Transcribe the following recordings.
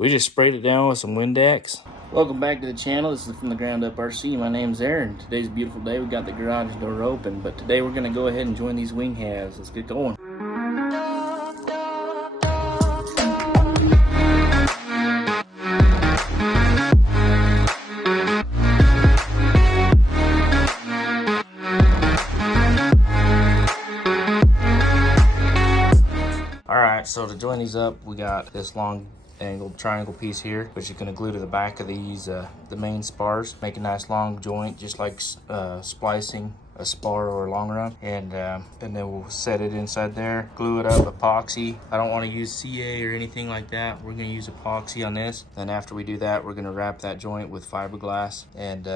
We just sprayed it down with some Windex. Welcome back to the channel. This is From the Ground Up RC. My name's Aaron. Today's a beautiful day. We got the garage door open, but today we're gonna go ahead and join these wing halves. Let's get going. Alright, so to join these up, we got this long angled triangle piece here, which is going to glue to the back of these, the main spars. Make a nice long joint, just like splicing a spar or a long run. And then we'll set it inside there, glue it up, epoxy. I don't want to use CA or anything like that. We're going to use epoxy on this. Then after we do that, we're going to wrap that joint with fiberglass and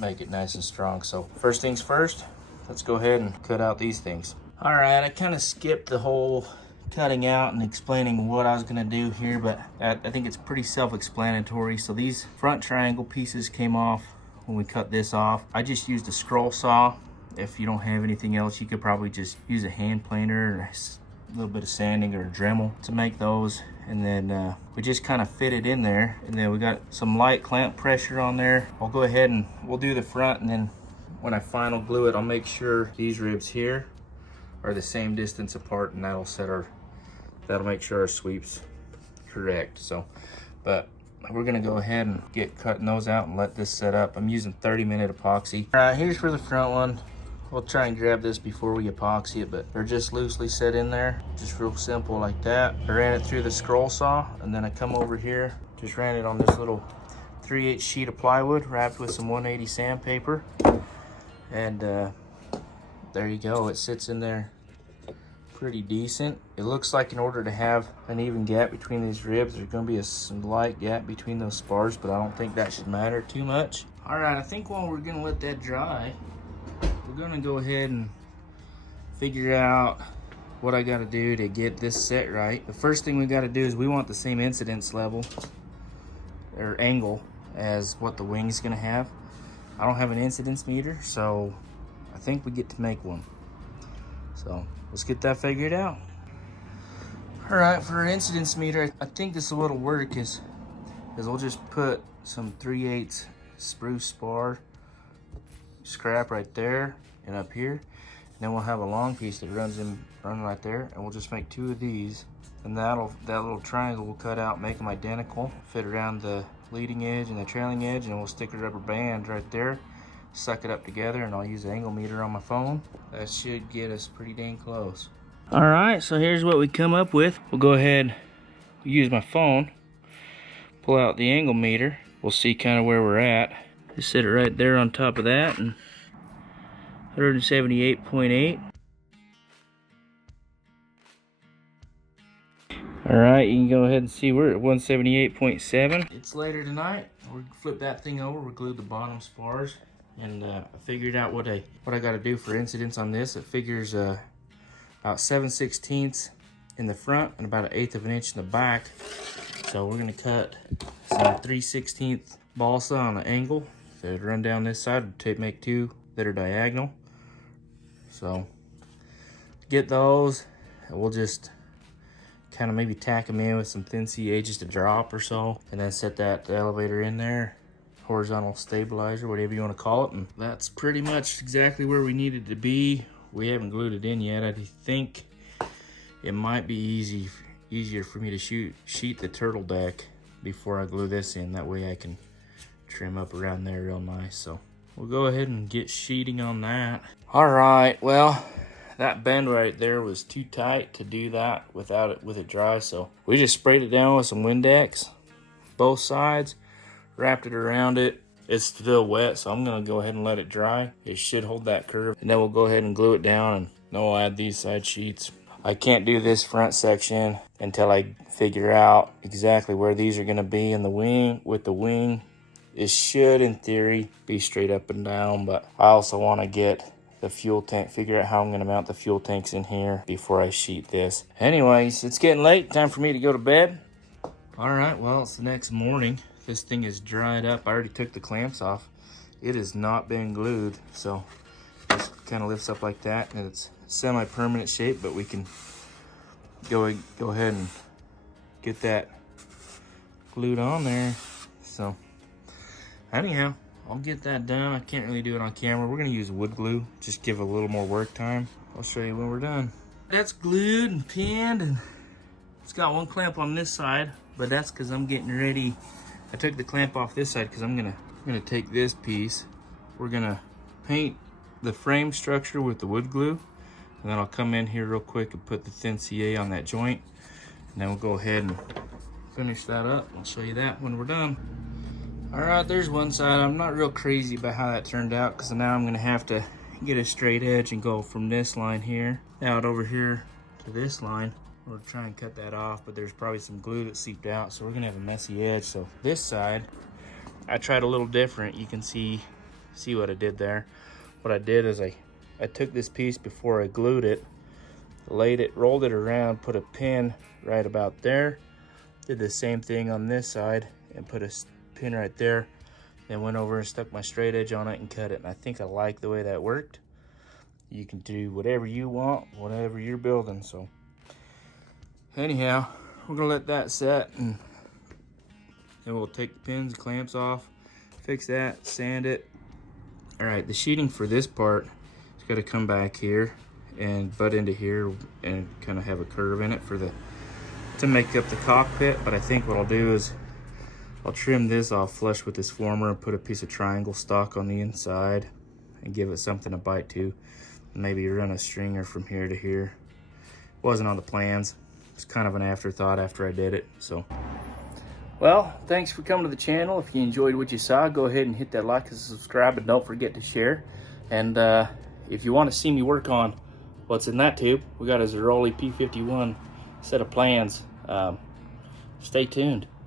make it nice and strong. So first things first, let's go ahead and cut out these things. All right, I kind of skipped the whole cutting out and explaining what I was gonna do here, but I think it's pretty self-explanatory. So these front triangle pieces came off when we cut this off. I just used a scroll saw. If you don't have anything else, you could probably just use a hand planer or a little bit of sanding or a Dremel to make those. And then we just kind of fit it in there. And then we got some light clamp pressure on there. I'll go ahead and we'll do the front, and then when I final glue it, I'll make sure these ribs here are the same distance apart, and that'll make sure our sweep's correct. So, but we're gonna go ahead and get cutting those out and let this set up. I'm using 30-minute epoxy. All right, here's for the front one. We'll try and grab this before we epoxy it, but they're just loosely set in there, just real simple like that. I ran it through the scroll saw, and then I come over here, just ran it on this little 3/8 sheet of plywood wrapped with some 180 sandpaper, and there you go. It sits in there pretty decent. It looks like in order to have an even gap between these ribs, there's going to be a slight gap between those spars, but I don't think that should matter too much. All right, I think while we're going to let that dry, we're going to go ahead and figure out what I got to do to get this set right. The first thing we got to do is we want the same incidence level or angle as what the wing's going to have. I don't have an incidence meter, so I think we get to make one. So let's get that figured out. All right, for our incidence meter, I think this will work is we'll just put some 3/8 spruce spar scrap right there and up here. And then we'll have a long piece that runs right there, and we'll just make 2 of these. And that little triangle will cut out, make them identical, fit around the leading edge and the trailing edge, and we'll stick a rubber band right there, suck it up together, and I'll use the angle meter on my phone. That should get us pretty dang close. All right, so here's what we come up with. We'll go ahead, use my phone, pull out the angle meter. We'll see kind of where we're at. Just set it right there on top of that, and 178.8. All right, you can go ahead and see we're at 178.7. It's later tonight. We'll flip that thing over. We glued the bottom spars, and I figured out what I got to do for incidence on this. It figures about 7/16 in the front and about 1/8 of an inch in the back. So we're gonna cut some 3/16 balsa on an angle to run down this side to make 2 that are diagonal. So get those, and we'll just kind of maybe tack them in with some thin CA just to drop or so, and then set that elevator in there, horizontal stabilizer, whatever you want to call it. And that's pretty much exactly where we needed to be. We haven't glued it in yet. I think it might be easier for me to sheet the turtle deck before I glue this in. That way I can trim up around there real nice. So we'll go ahead and get sheeting on that. All right, well, that bend right there was too tight to do that with it dry, so we just sprayed it down with some Windex, both sides, wrapped it around it. It's still wet, so I'm gonna go ahead and let it dry. It should hold that curve, and then we'll go ahead and glue it down, and then we'll add these side sheets. I can't do this front section until I figure out exactly where these are gonna be in the wing. With the wing, it should, in theory, be straight up and down, but I also wanna get the fuel tank, figure out how I'm gonna mount the fuel tanks in here before I sheet this. Anyways, it's getting late, time for me to go to bed. All right, well, it's the next morning. This thing is dried up. I already took the clamps off. It has not been glued, so just kind of lifts up like that, and it's semi-permanent shape, but we can go ahead and get that glued on there. So anyhow, I'll get that done. I can't really do it on camera. We're gonna use wood glue, just give it a little more work time. I'll show you when we're done. That's glued and pinned, and it's got one clamp on this side, but that's because I'm getting ready. I took the clamp off this side because I'm gonna take this piece. We're gonna paint the frame structure with the wood glue, and then I'll come in here real quick and put the thin CA on that joint, and then we'll go ahead and finish that up. I'll show you that when we're done. All right, there's one side. I'm not real crazy about how that turned out because now I'm gonna have to get a straight edge and go from this line here out over here to this line. We'll try and cut that off, but there's probably some glue that seeped out, so we're gonna have a messy edge. So this side, I tried a little different. You can see what I did there. What I did is I took this piece before I glued it, laid it, rolled it around, put a pin right about there. Did the same thing on this side and put a pin right there. Then went over and stuck my straight edge on it and cut it. And I think I like the way that worked. You can do whatever you want, whatever you're building. So anyhow, we're gonna let that set, and then we'll take the pins and clamps off, fix that, sand it. All right, the sheeting for this part is gonna come back here and butt into here and kind of have a curve in it to make up the cockpit. But I think what I'll do is I'll trim this off flush with this former and put a piece of triangle stock on the inside and give it something to bite to. Maybe run a stringer from here to here. Wasn't on the plans. It's kind of an afterthought after I did it. So, well, thanks for coming to the channel. If you enjoyed what you saw, go ahead and hit that like and subscribe, and don't forget to share. And if you want to see me work on what's in that tube, we got a Zeroli P51 set of plans. Stay tuned.